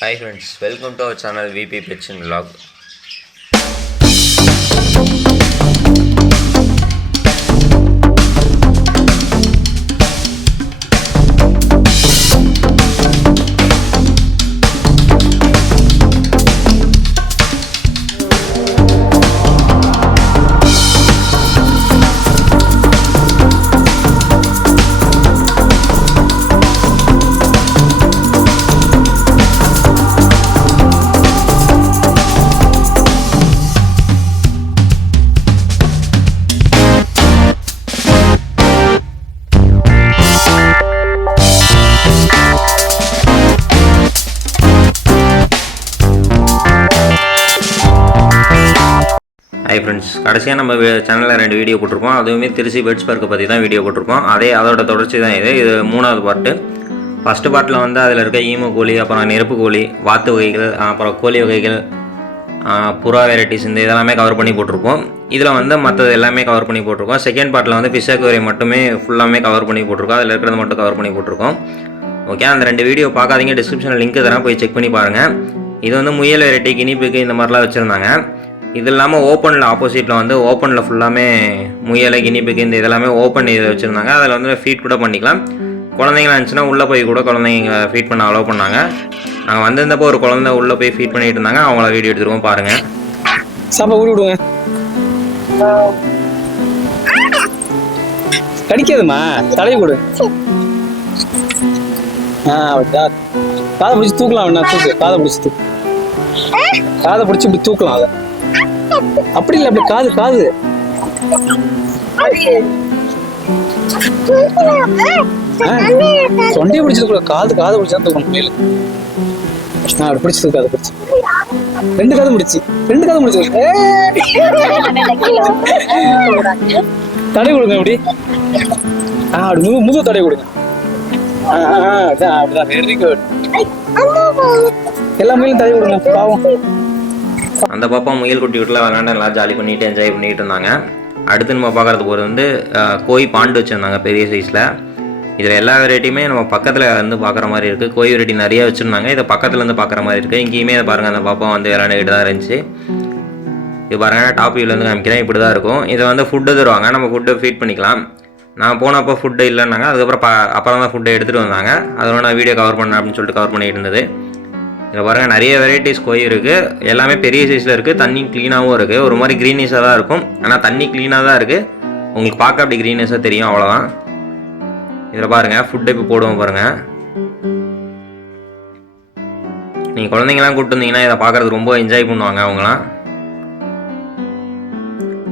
Hi friends welcome to our channel VP పెచ్చిన blog கடைசியாக நம்ம சேனலில் ரெண்டு வீடியோ போட்டிருப்போம் அதுவுமே திருச்சி பெட்ஸ் பார்க்கை பற்றி தான் வீடியோ போட்டிருப்போம் அதே அதோட தொடர்ச்சி தான் இது. இது மூணாவது பார்ட்டு ஃபஸ்ட்டு பார்ட்டில் வந்து அதில் இருக்க ஈமு கோழி அப்புறம் நெருப்பு கோழி வாத்து வகைகள் அப்புறம் கோழி வகைகள் புறா வெரைட்டிஸ் இந்த இதெல்லாமே கவர் பண்ணி போட்டிருப்போம் இதில் வந்து மற்றது எல்லாமே கவர் பண்ணி போட்டிருக்கோம். செகண்ட் பார்ட்டில் வந்து ஃபிஷ் அக்வேரியம் மட்டுமே ஃபுல்லாமே கவர் பண்ணி போட்டிருக்கோம். அதில் இருக்கிறது மட்டும் கவர் பண்ணி போட்டிருக்கோம். ஓகே அந்த ரெண்டு வீடியோ பார்க்காதீங்க. டிஸ்கிரிப்ஷனில் லிங்க் தரேன். போய் செக் பண்ணி பாருங்கள் இது வந்து முயல் வெரைட்டி கினிப்புக்கு இந்த மாதிரிலாம் வச்சுருந்தாங்க. இது இல்லாமல் ஓப்பனில் ஆப்போசிட்டில் வந்து ஓப்பனில் ஃபுல்லாமே முயலை கிணிப்புக்கு இந்த இதெல்லாமே ஓப்பன் இதில் வச்சுருந்தாங்க. அதில் வந்து ஃபீட் கூட பண்ணிக்கலாம். குழந்தைங்களா இருந்துச்சுன்னா உள்ளே போய் கூட குழந்தைங்க ஃபீட் பண்ண அலோவ் பண்ணாங்க. நாங்கள் வந்திருந்தப்போ ஒரு குழந்தை உள்ளே போய் ஃபீட் பண்ணிட்டு இருந்தாங்க. அவங்கள வீடியோ எடுத்துருவோம் பாருங்கள் சாப்பா ஊடி விடுங்க. கடிக்காதுமா தலையை கொடு. ஆ காதை பிடிச்சி தூக்கலாம் வேணா தூக்கு? காதை பிடிச்சி தூக்கு காதை பிடிச்சி இப்படி தூக்கலாம் அதை. அப்படி இல்லை அப்படி காது காது. ஆ, தொண்டையை பிடிச்சி தூக்கல காது காதை பிடிச்சி தூக்கணும் மேலே ஆ அப்படி பிடிச்சி ரெண்டு காதும் பிடிச்சி ரெண்டு காதும் பிடிச்சி. தடை கொடுங்க அப்படி. ஆ அப்படி முது முது தடை கொடுங்க. ஆ அப்படிதான். வெரி குட் எல்லா மேலும் தடை கொடுங்க பாவம். அந்த பாப்பா முயல் குட்டி வீட்டில் விளாண்டு நல்லா ஜாலி பண்ணிட்டு என்ஜாய் பண்ணிட்டு இருந்தாங்க. அடுத்து நம்ம பார்க்குறது ஒரு வந்து கோய் பாண்டு வச்சுருந்தாங்க பெரிய சைஸில் இதில் எல்லா வெரைட்டியுமே நம்ம பக்கத்தில் வந்து பார்க்குற மாதிரி இருக்குது கோய் வெரைட்டி நிறைய வச்சுருந்தாங்க. இதை பக்கத்தில் இருந்து பார்க்குற மாதிரி இருக்குது இங்கேயுமே இதை பாருங்கள் அந்த பாப்பா வந்து விளாண்டுக்கிட்டு தான் இருந்துச்சு. இது பாருங்கள் டாப் வியூலேருந்து காமிக்கிறேன். இப்படி தான் இருக்கும். இதை வந்து ஃபுட்டு தருவாங்க. நம்ம ஃபுட்டு ஃபீட் பண்ணிக்கலாம். நான் போனப்போ ஃபுட்டு இல்லைன்னாங்க. அதுக்கப்புறம் ப அப்புறம் தான் ஃபுட்டை எடுத்துகிட்டு வந்தாங்க. அதோட நான் வீடியோ கவர் பண்ணேன் அப்படின்னு சொல்லிட்டு கவர் பண்ணிட்டு இருந்தது. இங்கே பாருங்கள் நிறைய வெரைட்டிஸ் கோழி இருக்குது எல்லாமே பெரிய சைஸில் இருக்குது தண்ணி க்ளீனாகவும் இருக்குது ஒரு மாதிரி க்ரீனிஷாக தான் இருக்கும். ஆனால் தண்ணி க்ளீனாக தான் இருக்குது உங்களுக்கு பார்க்க அப்படி க்ரீனிஷாக தெரியும் அவ்வளோதான் இதில் பாருங்கள் ஃபுட்டு இப்போ போடுவோம் பாருங்கள் நீங்கள் குழந்தைங்களாம் கூப்பிட்டு வந்தீங்கன்னா இதை பார்க்குறது ரொம்ப என்ஜாய் பண்ணுவாங்க அவங்களாம்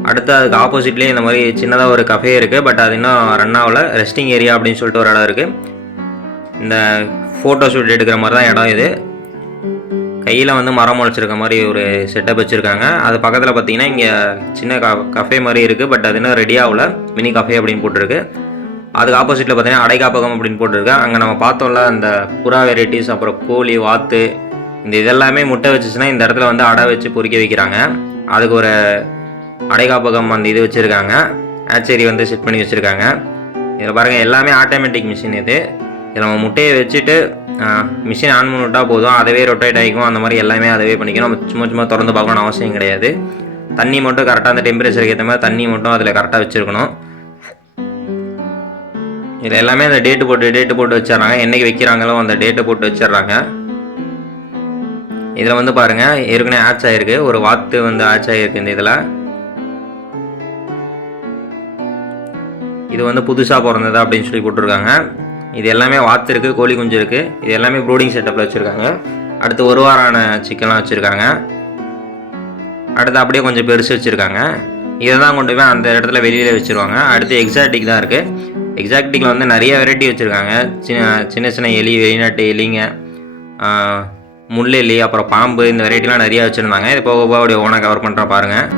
அடுத்து அதுக்கு ஆப்போசிட்லேயே இந்த மாதிரி சின்னதாக ஒரு கஃபே இருக்குது பட் அது இன்னும் ரன் ஆகல. ரெஸ்டிங் ஏரியா அப்படின்னு சொல்லிட்டு ஒரு இடம் இருக்குது இந்த ஃபோட்டோ ஷூட் எடுக்கிற மாதிரி தான் இடம் இது. கையில் வந்து மரம் முளைச்சிருக்க மாதிரி ஒரு செட்டப் வச்சுருக்காங்க. அது பக்கத்தில் பார்த்தீங்கன்னா இங்கே சின்ன க கஃபே மாதிரி இருக்குது பட் அது இன்னும் ரெடி ஆகல. மினி கஃபே அப்படின்னு போட்டிருக்கு. அதுக்கு ஆப்போசிட்டில் பார்த்தீங்கன்னா அடைக்காப்பகம் அப்படின்னு போட்டிருக்கு. அங்கே நம்ம பார்த்தோம்ல அந்த புறா வெரைட்டிஸ் அப்புறம் கோழி வாத்து இந்த இதெல்லாமே முட்டை வச்சுச்சுன்னா இந்த இடத்துல வந்து அடை வச்சு பொறிக்க வைக்கிறாங்க. அதுக்கு ஒரு அடைக்காப்பகம் அந்த இது வச்சுருக்காங்க. ஆச்சேரி வந்து செட் பண்ணி வச்சுருக்காங்க. இதில் பாருங்கள் எல்லாமே ஆட்டோமேட்டிக் மிஷின் இது. இதில் நம்ம முட்டையை வச்சுட்டு மிஷின் ஆன் பண்ணி விட்டால் போதும். அதுவே ரொட்டேட் ஆகிக்கும். அந்த மாதிரி எல்லாமே அதுவே பண்ணிக்கும் நம்ம சும்மா சும்மா திறந்து பார்க்கணும்னு அவசியம் கிடையாது. தண்ணி மட்டும் கரெக்டாக அந்த டெம்பரேச்சருக்கு ஏற்ற மாதிரி தண்ணி மட்டும் அதில் கரெக்டாக வச்சுருக்கணும். இதில் எல்லாமே அந்த டேட்டு போட்டு டேட்டு போட்டு வச்சிடுறாங்க. என்னைக்கு வைக்கிறாங்களோ அந்த டேட்டை போட்டு வச்சிடுறாங்க. இதில் வந்து பாருங்கள் ஏற்கனவே ஆட்ச் ஆகிருக்கு ஒரு வாத்து வந்து ஆட்ச் ஆகிருக்கு இந்த இதில். இது வந்து புதுசாக பிறந்தது அப்படின்னு சொல்லி போட்டிருக்காங்க. இது எல்லாமே வாத்து இருக்குது கோழி குஞ்சு இருக்குது இது எல்லாமே ப்ரூடிங் செட்டப்பில் வச்சுருக்காங்க. அடுத்து ஒரு வாரான சிக்கன்லாம் வச்சுருக்காங்க. அடுத்து அப்படியே கொஞ்சம் பெருசு வச்சுருக்காங்க. இதை தான் கொண்டு போய் அந்த இடத்துல வெளியில் வச்சுருவாங்க. அடுத்து எக்ஸாட்டிக் தான் இருக்குது எக்ஸாக்டிக்கில் வந்து நிறைய வெரைட்டி வச்சுருக்காங்க. சின்ன சின்ன சின்ன எலி வெளிநாட்டு எலிங்க முள் எலி அப்புறம் பாம்பு இந்த வெரைட்டிலாம் நிறையா வச்சுருந்தாங்க. இது போக போக அப்படியே ஓனாக கவர் பண்ணுற பாருங்கள்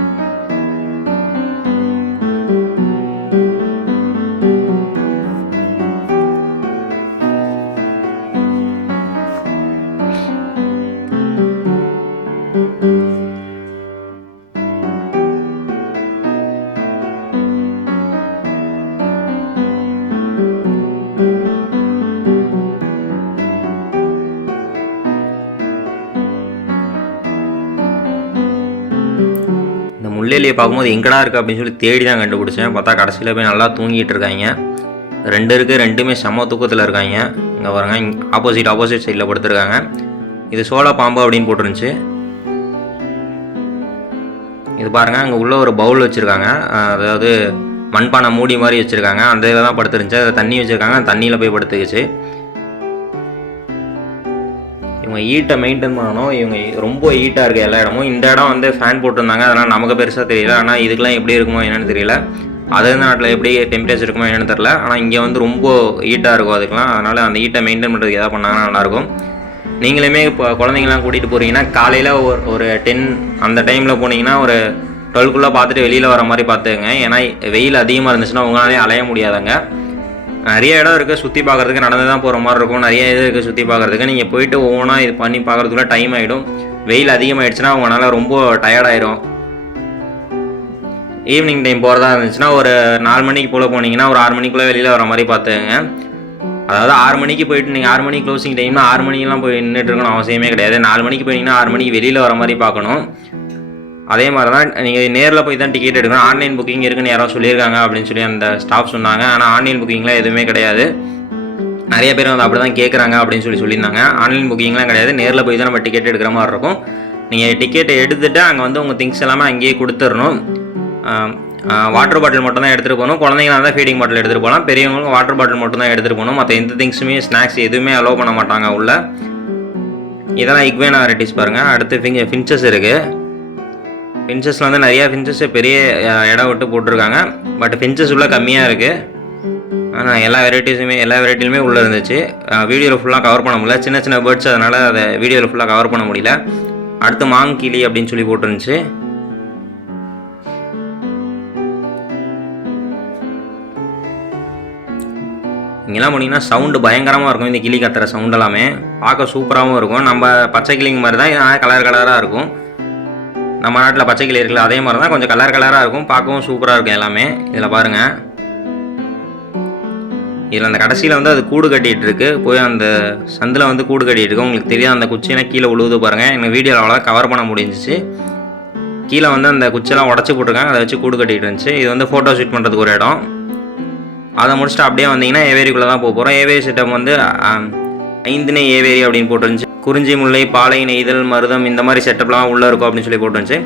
முள்ளெலியை பார்க்கும்போது எங்கடா இருக்குது அப்படின்னு சொல்லி தேடி தான் கண்டுபிடிச்சேன். பார்த்தா கடைசியில் போய் நல்லா தூங்கிட்டு இருக்காங்க. ரெண்டு இருக்குது ரெண்டுமே செம தூக்கத்தில் இருக்காங்க. இங்கே பாருங்க ஆப்போசிட் ஆப்போசிட் சைடில் படுத்துருக்காங்க. இது சோள பாம்பு அப்படின்னு போட்டுருந்துச்சு. இது பாருங்க அங்கே உள்ள ஒரு பவுல் வச்சுருக்காங்க. அதாவது மண்பானை மூடி மாதிரி வச்சுருக்காங்க. அந்த இதில் தான் படுத்துருந்துச்சு. அதை தண்ணி வச்சுருக்காங்க. தண்ணியில் போய் படுத்துக்குச்சு. இவங்க ஈட்டை மெயின்டைன் பண்ணணும். இவங்க ரொம்ப ஈட்டாக இருக்குது எல்லா இடமும். இந்த இடம் வந்து ஃபேன் போட்டிருந்தாங்க. அதனால் நமக்கு பெருசாக தெரியல. ஆனால் இதுக்கெலாம் எப்படி இருக்குமோ என்னென்னு தெரியல. அதே நாட்டில் எப்படி டெம்பரேச்சர் இருக்குமோ என்னென்னு தெரியல. ஆனால் இங்கே வந்து ரொம்ப ஹீட்டாக இருக்கும் அதுக்கெலாம் அதனால் அந்த ஹீட்டை மெயின்டைன் பண்ணுறதுக்கு எதாவது பண்ணாங்கன்னா நல்லாயிருக்கும். நீங்களுமே இப்போ குழந்தைங்களாம் கூட்டிகிட்டு போகிறீங்கன்னா காலையில் ஒரு ஒரு டென் அந்த டைமில் போனீங்கன்னா ஒரு டுவெல்க்குள்ளே பார்த்துட்டு வெளியில் வர மாதிரி பார்த்துங்க ஏன்னா வெயில் அதிகமாக இருந்துச்சுன்னா உங்களாலே அலைய முடியாதுங்க. நிறைய இடம் இருக்குது சுற்றி பார்க்குறதுக்கு நடந்து தான் போகிற மாதிரி இருக்கும். நிறைய இது இருக்குது சுற்றி பார்க்குறதுக்கு. நீங்கள் போயிட்டு ஒவ்வொன்றா இது பண்ணி பார்க்குறதுக்குள்ள டைம் ஆகிடும் வெயில் அதிகமாகிடுச்சுன்னா உங்களால் ரொம்ப டயர்டாயிரும் ஈவினிங் டைம் போகிறதா இருந்துச்சுன்னா ஒரு நாலு மணிக்கு போல் போனீங்கன்னா ஒரு ஆறு மணிக்குள்ளே வெளியில் வர மாதிரி பார்த்துக்கங்க. அதாவது ஆறு மணிக்கு போயிட்டு நீங்கள் ஆறு மணிக்கு க்ளோசிங் டைம்னா ஆறு மணிக்கெல்லாம் போய் நின்றுட்டு இருக்கணும் அவசியமே கிடையாது. நாலு மணிக்கு போனீங்கன்னா ஆறு மணிக்கு வெளியில் வர மாதிரி பார்க்கணும். அதே மாதிரி தான் நீங்கள் நேரில் போய் தான் டிக்கெட் எடுக்கணும். ஆன்லைன் புக்கிங் இருக்குன்னு யாரோ சொல்லியிருக்காங்க அப்படின்னு சொல்லி அந்த ஸ்டாஃப் சொன்னாங்க. ஆனால் ஆன்லைன் புக்கிங்லாம் எதுவுமே கிடையாது. நிறைய பேர் வந்து அப்படி தான் கேட்குறாங்க அப்படின்னு சொல்லி சொல்லியிருந்தாங்க. ஆன்லைன் புக்கிங்லாம் கிடையாது. நேரில் போய் தான் நம்ம டிக்கெட் எடுக்கிற மாதிரி இருக்கும். நீங்கள் டிக்கெட்டை எடுத்துகிட்டு அங்கே வந்து உங்கள் திங்ஸ் எல்லாமே அங்கேயே கொடுத்துடணும். வாட்டர் பாட்டில் மட்டும் தான் எடுத்துகிட்டு போகணும். குழந்தைங்களா இருந்தால் ஃபீடிங் பாட்டில் எடுத்துகிட்டு போகலாம். பெரியவங்களுக்கு வாட்டர் பாட்டில் மட்டும் தான் எடுத்துகிட்டு போகணும். மற்ற எந்த திங்ஸுமே ஸ்நாக்ஸ் எதுவுமே அலோவ் பண்ண மாட்டாங்க உள்ள. இதெல்லாம் இக்வேனா வெரைட்டிஸ் பாருங்கள் அடுத்து ஃபிங் ஃபின்ச்சஸ் இருக்குது ஃபின்ச்சஸில் வந்து நிறையா ஃபின்ச்சஸ் பெரிய இடம் விட்டு போட்டிருக்காங்க. பட் ஃபின்ச்சஸ் உள்ள கம்மியாக இருக்குது ஆனால் எல்லா வெரைட்டிஸுமே எல்லா வெரைட்டிலுமே உள்ளே இருந்துச்சு. வீடியோவில் ஃபுல்லாக கவர் பண்ண முடியல. சின்ன சின்ன பேர்ட்ஸ் அதனால் அதை வீடியோவில் ஃபுல்லாக கவர் பண்ண முடியல. அடுத்து மாங்கிளி அப்படின்னு சொல்லி போட்டிருந்துச்சு. இங்கெல்லாம் போனீங்கன்னா சவுண்டு பயங்கரமாக இருக்கும். இந்த கிளி கத்துற சவுண்ட் எல்லாமே. பார்க்க சூப்பராகவும் இருக்கும். நம்ம பச்சை கிளிங்க மாதிரி தான் கலர் கலராக இருக்கும். நம்ம நாட்டில் பச்சை கிளி இருக்குல்ல அதே மாதிரி தான் கொஞ்சம் கலர் கலராக இருக்கும். பார்க்கவும் சூப்பராக இருக்கும் எல்லாமே. இதில் பாருங்கள் இதில் அந்த கடைசியில் வந்து அது கூடு கட்டிகிட்டு இருக்கு. போய் அந்த சந்தில் வந்து கூடு கட்டிகிட்டு இருக்கு. உங்களுக்கு தெரியாது அந்த குச்சியெல்லாம் கீழே உழுவுது பாருங்கள் எங்கள் வீடியோவில் அவ்வளோ கவர் பண்ண முடிஞ்சிச்சு. கீழே வந்து அந்த குச்சியெல்லாம் உடச்சி போட்டிருக்காங்க. அதை வச்சு கூடு கட்டிகிட்டு இருந்துச்சு. இது வந்து ஃபோட்டோ ஷூட் பண்ணுறதுக்கு ஒரு இடம். அதை முடிச்சுட்டு அப்படியே வந்தீங்கன்னா ஏவேரிக்குள்ளே தான் போக போகிறோம் ஏவேரி செட்டப் வந்து ஐந்துனே ஏவேரி அப்படின்னு போட்டுருந்துச்சு. குறிஞ்சி முல்லை பாலை நெய்தல் மருதம் இந்த மாதிரி செட்டப்லாம் உள்ளே இருக்கும் அப்படின்னு சொல்லி போட்டுருந்துச்சு.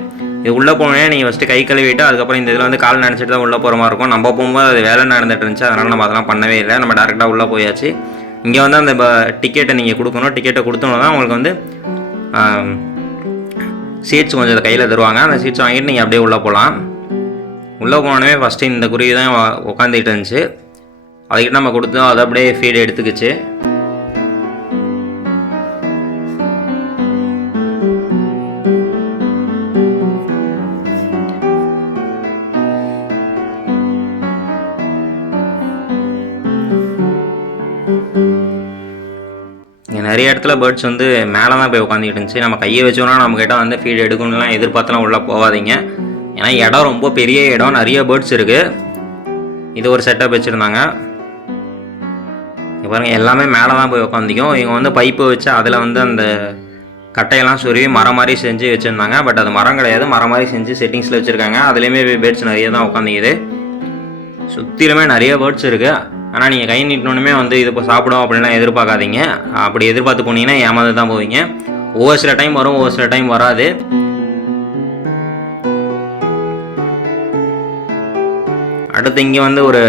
இது உள்ளே போனோடனே நீங்கள் ஃபஸ்ட்டு கை கழுவிட்டு அதுக்கப்புறம் இந்த இதில் வந்து கால் நினச்சிட்டு தான் உள்ளே போகிற மாதிரி இருக்கும். நம்ம போகும்போது அது வேலை நடந்துட்டு இருந்துச்சு. அதனால் நம்ம அதெல்லாம் பண்ணவே இல்லை. நம்ம டேரெக்டாக உள்ளே போயாச்சு. இங்கே வந்து அந்த டிக்கெட்டை நீங்கள் கொடுக்கணும். டிக்கெட்டை கொடுத்தோன்னா தான் உங்களுக்கு வந்து சீட்ஸ் கொஞ்சம் கையில் தருவாங்க. அந்த சீட்ஸ் வாங்கிட்டு நீங்கள் அப்படியே உள்ளே போகலாம் உள்ளே போனோடனே ஃபஸ்ட்டு இந்த குருவி தான் உட்காந்துக்கிட்டு இருந்துச்சு. அதுக்கிட்ட நம்ம கொடுத்தோம். அதை அப்படியே ஃபீட் எடுத்துக்கிச்சு. நிறைய இடத்துல பேர்ட்ஸ் வந்து மேலே தான் போய் உட்காந்துக்கிட்டு இருந்துச்சு. நம்ம கையை வச்சோம்னா நம்மக்கிட்ட வந்து ஃபீட் எடுக்கணும்லாம் எதிர்பார்த்துலாம் உள்ளே போகாதீங்க. ஏன்னா இடம் ரொம்ப பெரிய இடம். நிறைய பேர்ட்ஸ் இருக்குது இது ஒரு செட்டப் வச்சுருந்தாங்க. இப்போ எல்லாமே மேலே தான் போய் உட்காந்துக்கும் இவங்க வந்து பைப்பு வச்சு அதில் வந்து அந்த கட்டையெல்லாம் சொருவி மரம் மாதிரி செஞ்சு வச்சுருந்தாங்க. பட் அது மரம் கிடையாது. மரம் மாதிரி செஞ்சு செட்டிங்ஸில் வச்சுருக்காங்க. அதுலேயுமே பேர்ட்ஸ் நிறைய தான் உட்காந்துக்குது சுற்றிலுமே நிறைய பேர்ட்ஸ் இருக்குது ஆனால் நீங்கள் கை நீட்டினோடனே வந்து இது இப்போ சாப்பிடும் அப்படின்லாம் எதிர்பார்க்காதீங்க. அப்படி எதிர்பார்த்து போனீங்கன்னா ஏமாந்து தான் போவீங்க. ஒவ்வொரு சில டைம் வரும் ஒவ்வொரு சில டைம் வராது. அடுத்து இங்கே வந்து ஒரு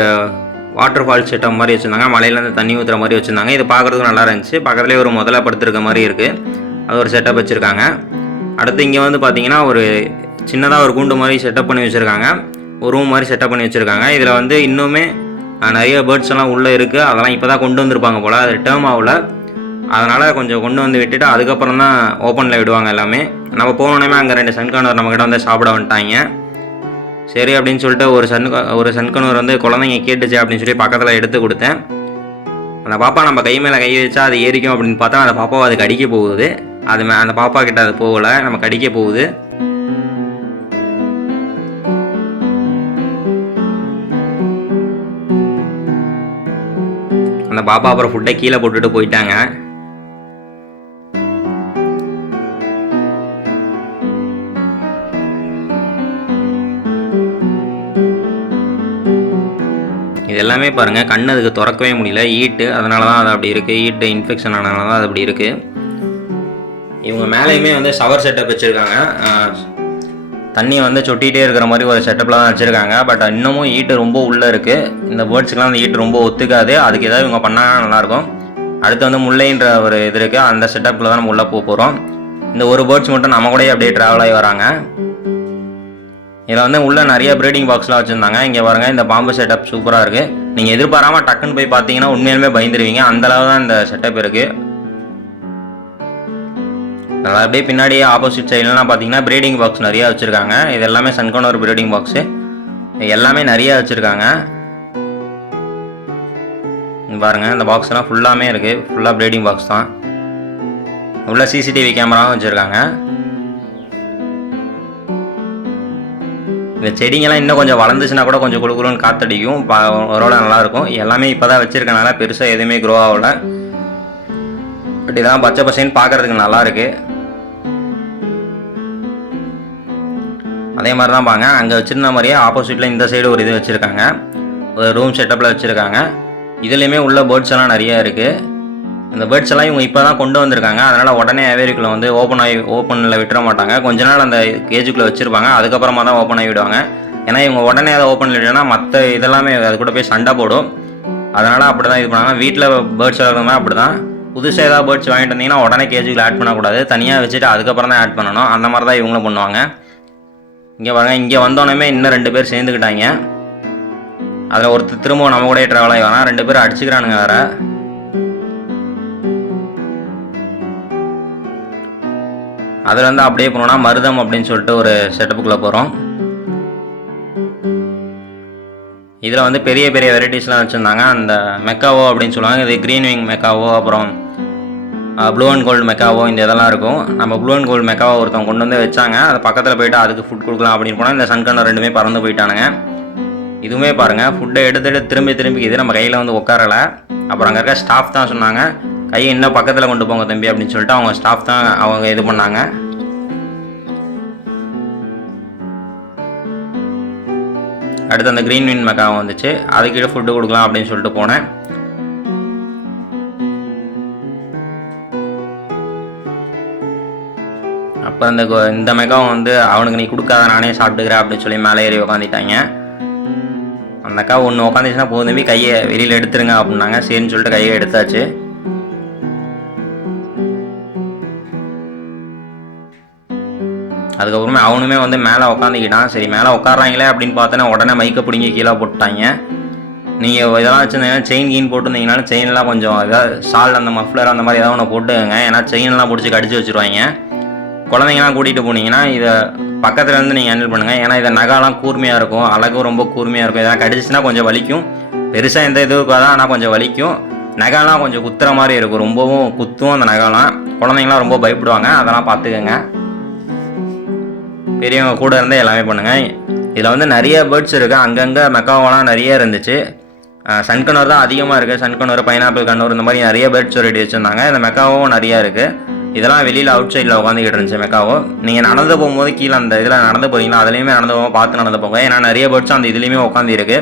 வாட்டர் ஃபால் செட்டப் மாதிரி வச்சுருந்தாங்க. மலையிலேருந்து தண்ணி ஊற்றுற மாதிரி வச்சுருந்தாங்க. இது பார்க்குறதுக்கு நல்லா இருந்துச்சு. பக்கத்துலேயே ஒரு முதல்ல படுத்துருக்க மாதிரி இருக்குது அது ஒரு செட்டப் வச்சுருக்காங்க. அடுத்து இங்கே வந்து பார்த்தீங்கன்னா ஒரு சின்னதாக ஒரு கூண்டு மாதிரி செட்டப் பண்ணி வச்சுருக்காங்க. ஒரு ரூம் மாதிரி செட்டப் பண்ணி வச்சுருக்காங்க. இதில் வந்து இன்னுமே நிறைய பேர்ட்ஸ் எல்லாம் உள்ளே இருக்குது அதெல்லாம் இப்போ தான் கொண்டு வந்திருப்பாங்க போல். அது டேர்ம் ஆகல. அதனால் கொஞ்சம் கொண்டு வந்து விட்டுட்டு அதுக்கப்புறம் தான் ஓப்பனில் விடுவாங்க எல்லாமே. நம்ம போனோடனே அங்கே ரெண்டு சன்கானர் நம்மக்கிட்ட வந்து சாப்பிட வந்துட்டாங்க. சரி அப்படின்னு சொல்லிட்டு ஒரு சன் ஒரு சன்கனூர் வந்து குழந்தைங்க கேட்டுச்சு அப்படின்னு சொல்லி பக்கத்தில் எடுத்து கொடுத்தேன். அந்த பாப்பா நம்ம கை மேலே கை வச்சா அது ஏறிக்கும் அப்படின்னு பார்த்தா அந்த பாப்பாவை அது கடிக்க போகுது. அது மே அந்த பாப்பா கிட்ட அது போகலை. நம்ம கடிக்க போகுது. அந்த பாப்பா அப்புறம் ஃபுட்டை கீழே போட்டுட்டு போயிட்டாங்க. இது எல்லாமே பாருங்க கண் அதுக்கு திறக்கவே முடியல. ஈட்டு அதனால தான் அது அப்படி இருக்கு. ஈட்டு இன்ஃபெக்ஷன் ஆனதுனால தான் அது அப்படி இருக்குது இவங்க மேலேயுமே வந்து ஷவர் செட்டப் வச்சிருக்காங்க. தண்ணி வந்து சொட்டிகிட்டே இருக்கிற மாதிரி ஒரு செட்டப்பில் தான் வச்சுருக்காங்க பட் இன்னமும் ஈட்டு ரொம்ப உள்ளே இருக்குது இந்த பேர்ட்ஸுக்கெலாம் அந்த ஈட்டு ரொம்ப ஒத்துக்காது. அதுக்கு ஏதாவது இவங்க பண்ணாங்கன்னா நல்லாயிருக்கும். அடுத்து வந்து முல்லைன்ற ஒரு இது இருக்குது அந்த செட்டப்பில் தான் நம்ம உள்ளே போக போகிறோம் இந்த ஒரு பேர்ட்ஸ் மட்டும் நம்ம கூடயே அப்படியே ட்ராவல் ஆகி வராங்க. இதில் வந்து உள்ளே நிறைய ப்ரீடிங் பாக்ஸ்லாம் வச்சுருந்தாங்க. இங்கே பாருங்கள் இந்த பாம்பு செட்டப் சூப்பராக இருக்குது நீங்கள் எதிர்பாராமல் டக்குன்னு போய் பார்த்தீங்கன்னா உண்மையிலுமே பயந்துருவீங்க. அந்த அளவு தான் இந்த செட்டப் இருக்குது நல்லா அப்படியே பின்னாடியே ஆப்போசிட் சைட்லலாம் பார்த்தீங்கன்னா ப்ரீடிங் பாக்ஸ் நிறையா வச்சுருக்காங்க. இது எல்லாமே சன்கோனர் ப்ரீடிங் பாக்ஸு எல்லாமே நிறையா வச்சுருக்காங்க. பாருங்கள் இந்த பாக்ஸ்லாம் ஃபுல்லாமே இருக்குது ஃபுல்லாக ப்ரீடிங் பாக்ஸ் தான். உள்ள சிசிடிவி கேமராவும் வச்சுருக்காங்க. இந்த செடிங்கெல்லாம் இன்னும் கொஞ்சம் வளர்ந்துச்சுன்னா கூட கொஞ்சம் குழுக்குழுன்னு காத்தடிக்கும். பா ஓரளவு நல்லாயிருக்கும். எல்லாமே இப்போ தான் வச்சுருக்கனால பெருசாக எதுவுமே க்ரோ ஆகல. பட் இதெல்லாம் பச்சை பசேன்னு பார்க்குறதுக்கு நல்லா அதே மாதிரி தான் பாங்க அங்கே வச்சுருந்த மாதிரியே ஆப்போசிட்டில் இந்த சைடு ஒரு இது வச்சுருக்காங்க. ஒரு ரூம் செட்டப்பில் வச்சுருக்காங்க. இதுலேயுமே உள்ள பேர்ட்ஸ் எல்லாம் நிறைய இருக்குது இந்த பேர்ட்ஸ் எல்லாம் இவங்க இப்போ தான் கொண்டு வந்திருக்காங்க. அதனால் உடனே அவேரிக்குள்ளே வந்து ஓப்பன் ஆகி ஓப்பனில் விட்டுற மாட்டாங்க. கொஞ்ச நாள் அந்த கேஜுக்குள்ளே வச்சுருப்பாங்க. அதுக்கப்புறமா தான் ஓப்பன் ஆகி விடுவாங்க. ஏன்னா இவங்க உடனே அதை ஓப்பன் விட்டோன்னா மற்ற இதெல்லாமே அது கூட போய் சண்டை போடும். அதனால் அப்படி தான் இது பண்ணாங்க. வீட்டில் பேர்ட்ஸ் வளர்க்குறதுமே அப்படி தான் புதுசாக ஏதாவது பேர்ட்ஸ் வாங்கிட்டு வந்தீங்கன்னா உடனே கேஜுக்குள்ளே ஆட் பண்ணக்கூடாது. தனியாக வச்சுட்டு அதுக்கப்புறம் தான் ஆட் பண்ணணும். அந்த மாதிரி தான் இவங்களும் பண்ணுவாங்க. இங்கே பாருங்க இங்கே வந்தோடனே இன்னும் ரெண்டு பேர் சேர்ந்துக்கிட்டாங்க. அதில் ஒருத்தர் திரும்பவும் நம்ம கூட ட்ராவல் ஆகி வரான். ரெண்டு பேரும் அடிச்சுக்கிறானுங்க வேற. அதில் வந்து அப்படியே போனோம்னா மருதம் அப்படின்னு சொல்லிட்டு ஒரு செட்டப்புக்குள்ளே போகிறோம் இதில் வந்து பெரிய பெரிய வெரைட்டிஸ்லாம் வச்சுருந்தாங்க. அந்த மெக்காவோ அப்படின்னு சொல்லுவாங்க. இது க்ரீன் விங் மெக்காவோ அப்புறம் ப்ளூ அண்ட் கோல்டு மெக்காவோ இந்த இதெல்லாம் இருக்கும். நம்ம ப்ளூ அண்ட் கோல்டு மெக்காவோ ஒருத்தவங்க கொண்டு வந்து வச்சாங்க. அது பக்கத்தில் போயிட்டு அதுக்கு ஃபுட் கொடுக்கலாம் அப்படின்னு போனால் இந்த சன்கண்ணர் ரெண்டுமே பறந்து போயிட்டானுங்க. இதுவுமே பாருங்கள் ஃபுட்டை எடுத்துகிட்டு திரும்பி திரும்பி இது நம்ம கையில் வந்து உட்காரலை அப்புறம் அங்கே இருக்க ஸ்டாஃப் தான் சொன்னாங்க கையை இன்னும் பக்கத்தில் கொண்டு போங்க தம்பி அப்படின்னு சொல்லிட்டு அவங்க ஸ்டாஃப் தான் அவங்க இது பண்ணாங்க. அடுத்து அந்த க்ரீன் வின் மெக்காவும் வந்துச்சு. அதுக்கிட்ட ஃபுட்டு கொடுக்கலாம் அப்படின்னு சொல்லிட்டு போனேன். அப்போ அந்த இந்த மெகம் வந்து அவனுக்கு நீ கொடுக்காத நானே சாப்பிட்டுக்கிறேன் அப்படின்னு சொல்லி மேலே ஏறி உக்காந்துட்டாங்க. அந்த அக்கா ஒன்று உக்காந்துச்சுன்னா போதும் தம்பி கையை வெளியில் எடுத்துருங்க அப்படின்னாங்க. சரின்னு சொல்லிட்டு கையை எடுத்தாச்சு. அதுக்கப்புறமே அவனுமே வந்து மேலே உக்காந்துக்கிட்டான். சரி மேலே உட்காராங்களே அப்படின்னு பார்த்தோன்னா உடனே மைக்கை பிடிங்கி கீழே போட்டுட்டாங்க நீங்கள் இதெல்லாம் வச்சுருந்தீங்கன்னா செயின் கீன் போட்டுருந்தீங்கன்னா செயின்லாம் கொஞ்சம் ஏதாவது ஷால் அந்த மஃப்ளர் அந்த மாதிரி ஏதாவது ஒன்று போட்டுக்கோங்க. ஏன்னா செயின்லாம் பிடிச்சி கடிச்சு வச்சுருவாங்க. குழந்தைங்கலாம் கூட்டிகிட்டு போனீங்கன்னா இதை பக்கத்துல இருந்து நீங்கள் ஹேண்டில் பண்ணுங்கள் ஏன்னா இதை நகாலாம் கூர்மையாக இருக்கும். அழகும் ரொம்ப கூர்மையாக இருக்கும். இதெல்லாம் கடிச்சிச்சுன்னா கொஞ்சம் வலிக்கும். பெருசாக எந்த இதுவும் இருக்காது ஆனால் கொஞ்சம் வலிக்கும். நகைலாம் கொஞ்சம் குத்துற மாதிரி இருக்கும். ரொம்பவும் குத்தும் அந்த நகைலாம். குழந்தைங்களாம் ரொம்ப பயப்படுவாங்க. அதெல்லாம் பார்த்துக்கோங்க பெரியவங்க கூட இருந்தே எல்லாமே பண்ணுங்கள் இதில் வந்து நிறைய பேர்ட்ஸ் இருக்குது அங்கங்கே மெக்காவெல்லாம் நிறைய இருந்துச்சு. சன்கனூர் தான் அதிகமாக இருக்குது சன்கனூர் பைனாப்பிள் கண்ணூர் இந்த மாதிரி நிறைய பேர்ட்ஸ் வெரைட்டி வச்சுருந்தாங்க. இந்த மெக்காவும் நிறையா இருக்குது இதெல்லாம் வெளியில் அவுட் சைடில் உட்காந்துக்கிட்டு இருந்துச்சு மெக்காவோ. நீங்கள் நடந்து போகும்போது கீழே அந்த இதில் நடந்து போகிறீங்களா அதுலேயுமே நடந்து போக பார்த்து நடந்து போங்க. ஏன்னா நிறைய பேர்ட்ஸ் அந்த இதுலேயுமே உட்காந்துருக்கு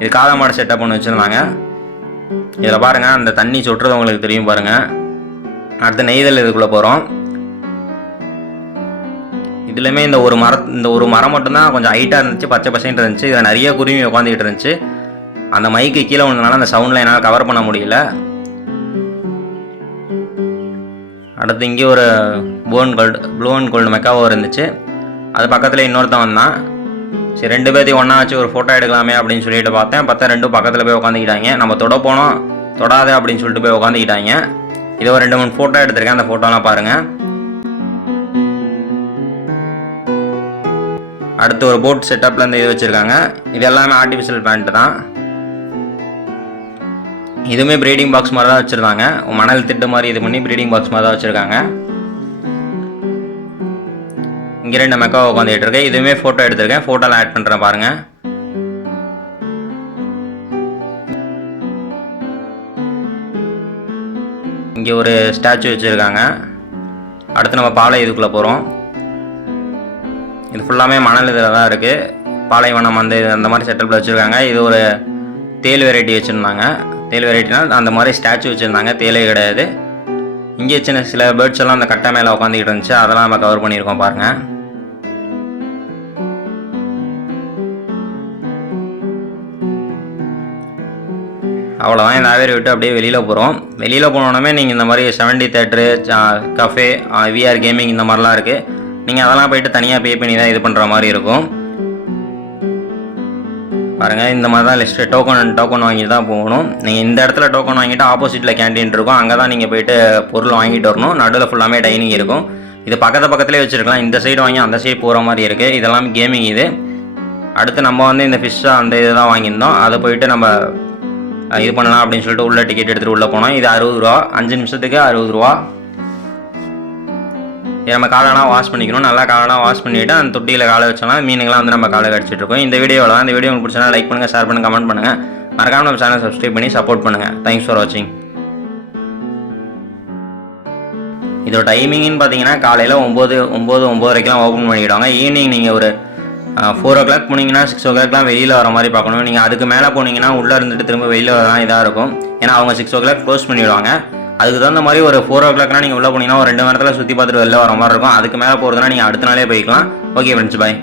இது இது காதமாடு செட்டப் ஒன்று வச்சுருந்தாங்க. இதில் பாருங்கள் அந்த தண்ணி சொட்டுறது உங்களுக்கு தெரியும் பாருங்கள் அடுத்து நெய்தல் இதுக்குள்ளே போகிறோம் இதுலேயுமே இந்த ஒரு மர இந்த ஒரு மரம் மட்டும்தான் கொஞ்சம் ஹைட்டாக இருந்துச்சு பச்சை பசைன்ட்டு இருந்துச்சு. இதில் நிறைய குருவி உட்காந்துக்கிட்டு இருந்துச்சு. அந்த மைக்கு கீழே ஒன்றுனால அந்த சவுண்டில் என்னால் கவர் பண்ண முடியல. அடுத்து இங்கே ஒரு blue and gold blue and gold மெக்காவோ இருந்துச்சு. அது பக்கத்தில் இன்னொருத்தன் வந்தான். சரி ரெண்டு பேர்த்தையும் ஒன்றா வச்சு ஒரு ஃபோட்டோ எடுக்கலாமே அப்படின்னு சொல்லிட்டு பார்த்தேன். பார்த்தா ரெண்டும் பக்கத்தில் போய் உட்காந்துக்கிட்டாங்க நம்ம தொட போனோம். தொடாத அப்படின்னு சொல்லிட்டு போய் உட்காந்துக்கிட்டாங்க இதை ஒரு ரெண்டு மூணு ஃபோட்டோ எடுத்திருக்கேன். அந்த ஃபோட்டோலாம் பாருங்கள் அடுத்து ஒரு போட் செட்டப்பில் இருந்து இது வச்சுருக்காங்க. இது எல்லாமே ஆர்டிஃபிஷியல் பேண்ட் தான். இதுவுமே ப்ரீடிங் பாக்ஸ் மாதிரி தான் வச்சுருந்தாங்க. மணல் திட்டு மாதிரி இது பண்ணி ப்ரீடிங் பாக்ஸ் மாதிரி தான் வச்சுருக்காங்க. இங்கே ரெண்டு மெக்கா உட்காந்துட்டு இருக்கேன் இதுவுமே ஃபோட்டோ எடுத்திருக்கேன். ஃபோட்டோலாம் ஆட் பண்ணுறேன் பாருங்கள் இங்கே ஒரு ஸ்டாச்சு வச்சுருக்காங்க. அடுத்து நம்ம பாலை இதுக்குள்ளே போகிறோம் இது ஃபுல்லாமே மணல் இதில் தான் இருக்குது பாலைவனம் அந்த இது அந்த மாதிரி செட்டப்பில் வச்சுருக்காங்க. இது ஒரு தேல் வெரைட்டி வச்சுருந்தாங்க. தேல் வெரைட்டினால் அந்த மாதிரி ஸ்டாச்சு வச்சுருந்தாங்க. தேலே கிடையாது. இங்கே சின்ன சில பேர்ட்ஸ் எல்லாம் அந்த கட்டை மேலே உட்காந்துக்கிட்டு இருந்துச்சு. அதெல்லாம் நம்ம கவர் பண்ணியிருக்கோம் பாருங்கள் அவ்வளோதான் இந்த ஆவேரி விட்டு அப்படியே வெளியில் போகிறோம் வெளியில் போனோடனே நீங்கள் இந்த மாதிரி seventy theatre cafe VR gaming இந்த மாதிரிலாம் இருக்குது நீங்கள் அதெல்லாம் போயிட்டு தனியாக பே பண்ணி தான் இது பண்ணுற மாதிரி இருக்கும். பாருங்கள் இந்த மாதிரி தான் லிஸ்ட்டு டோக்கன் டோக்கன் வாங்கிட்டு தான் போகணும். நீங்கள் இந்த இடத்துல டோக்கன் வாங்கிட்டு ஆப்போசிட்டில் கேண்டீன் இருக்கும். அங்கே தான் நீங்கள் போயிட்டு பொருள் வாங்கிட்டு வரணும். நடுவில் ஃபுல்லாமே டைனிங் இருக்கும். இது பக்கத்து பக்கத்துலேயே வச்சுருக்கலாம். இந்த சைடு வாங்கி அந்த சைடு போகிற மாதிரி இருக்குது இதெல்லாம் கேமிங் இது. அடுத்து நம்ம வந்து இந்த ஃபிஷ்ஷை அந்த இது தான் வாங்கியிருந்தோம். அதை போயிட்டு நம்ம இது பண்ணலாம் அப்படின்னு சொல்லிட்டு உள்ளே டிக்கெட் எடுத்துகிட்டு உள்ளே போனோம். இது அறுபது ரூபா. அஞ்சு நிமிஷத்துக்கு அறுபது ரூபா. நம்ம காலெல்லாம் வாஷ் பண்ணிக்கணும். நல்லா காலெல்லாம் வாஷ் பண்ணிவிட்டு அந்த தொட்டியில் காலை வச்சோம்னா மீனுங்களாம் வந்து நம்ம காலை கடிச்சிட்டு இருக்கோம். இந்த வீடியோவில் தான் இந்த வீடியோ உங்களுக்கு பிடிச்சனா லைக் பண்ணுங்கள் ஷேர் பண்ணுங்கள் கமெண்ட் பண்ணுங்கள் மறக்காமல் நம்ம சேனல் சப்ஸ்கிரைப் பண்ணி சப்போர்ட் பண்ணுங்கள் தேங்க்ஸ் ஃபார் வாட்சிங் இதோட டைமிங்னு பார்த்தீங்கன்னா காலையில் ஒம்பது ஒம்பது ஒம்பதரைக்கெலாம் ஓப்பன் பண்ணிவிடுவாங்க ஈவினிங் நீங்கள் ஒரு ஃபோர் ஓ கிளாக் போனீங்கன்னா சிக்ஸ் ஓ கிளாக்லாம் வெளியில் வர மாதிரி பார்க்கணும். நீங்கள் அதுக்கு மேலே போனீங்கன்னா உள்ளே இருந்துட்டு திரும்ப வெளியில் வரலாம் இதாக இருக்கும். ஏன்னா அவங்க சிக்ஸ் ஓ கிளாக் க்ளோஸ் பண்ணிவிடுவாங்க அதுக்கு தகுந்த மாதிரி ஒரு ஃபோர் ஓ கிளாக்னா நீங்கள் உள்ளே போனீங்கன்னா ஒரு ரெண்டு மணி நேரத்தில் சுற்றி பார்த்துட்டு வெளில வர மாதிரி இருக்கும். அதுக்கு மேலே போகிறதுனா நீங்கள் அடுத்த நாளே போய்க்கலாம். ஓகே ஃப்ரெண்ட்ஸ் பாய்